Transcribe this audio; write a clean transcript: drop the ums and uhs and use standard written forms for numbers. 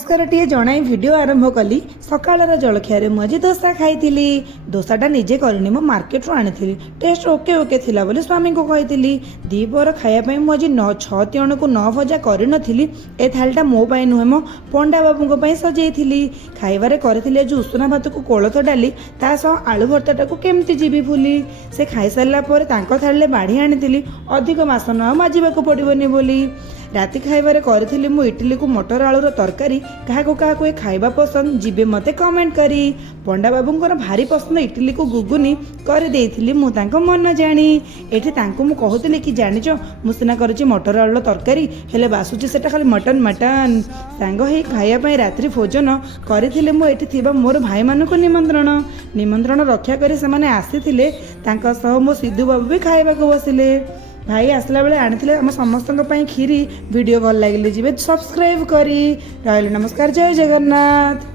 नमस्कार टे जनाई वीडियो आरंभ कली सकाळर जलखिया मुझे दोसा खाई दोसाटा निजे करनी मो मार्केट रू आनी टेस्ट ओके ओके थिला बोली स्वामी को कही दीपर खायापी मुझे 6 जन को 9 भजा कर ए थालीटा मो पाई नुहे मो पंडा बाबू सजाई खाइबार करी उषुना भात को कोलथ डाली ता सह आलू भर्ताटा को केमती जीवी फुली से खाई सारा पर थाली बाढ़ी आनी अधिक बासन माजिबा को पड़ोनी बोली राति खाइबार करी मु इडली को मटर आलूर तरकारी क्या क्या खाइबा पसंद जीवे मते कमेंट करी पंडा बाबूंकर भारी पसंद इडली को गुगुनी कर देइथिली मु तांको मन जानी एठी तांको मु कहूतिली कि जानिच मु सिना करछि मटर आलूर तरकारी हेले बासुची सेटा खाली मटन मटन सांग हे खाइया पई रात्रि भोजन करिथिले मु एठी थिबा मोर भाई मानको निमंत्रण रक्षा करी से माने आसीथिले तांका सह मो सिद्धू बाबू भी खाइबा को बसिले भाई आसला बेले आनी आम समस्त खीरी वीडियो भल लगे जी सब्सक्राइब करी रही नमस्कार जय जगन्नाथ।